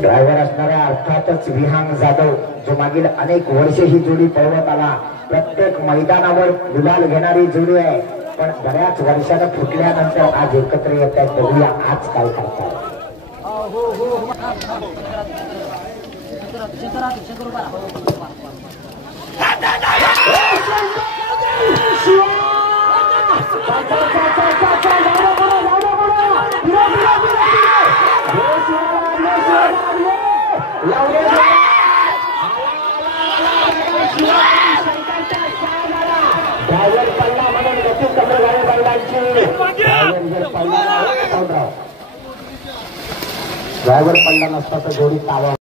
Driver असणाऱ्या अर्थातच विहांग जाधव, जो मागील अनेक वर्षे ही जोडी पळवत आला, प्रत्येक मैदानावर गुलाल घेणारी जोडी आहे, पण बऱ्याच वर्षानं फुटल्यानंतर आज एकत्र येत आहेत. बघूया आज काय करतात. ड्रायव्हर पडला म्हणून गती कमी झाली बैलांची. ड्रायव्हर पडला नसता तर जोडी तावा